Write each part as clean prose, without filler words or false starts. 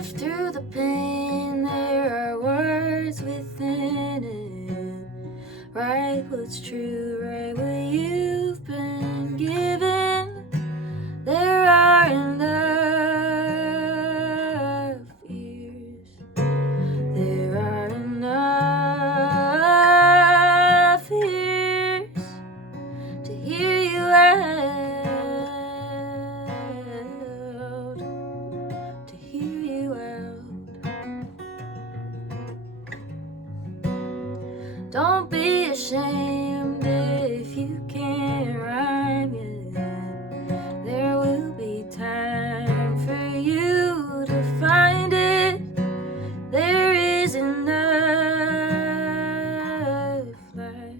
Live through the pain, there are words within it. Write what's true, write what you've been given. There are enough ears. There are enough ears to hear you out, to hear you out. Don't be ashamed if you can't rhyme yet. There will be time for you to find it. There is enough life.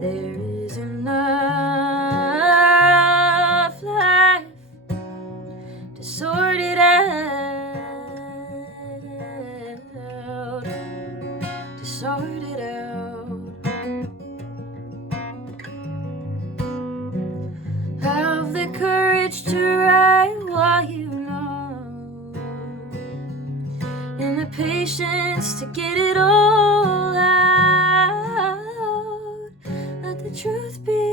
There is enough life to sort it out, to sort it out. Have the courage to write what you know, and the patience to get it all out. Let the truth be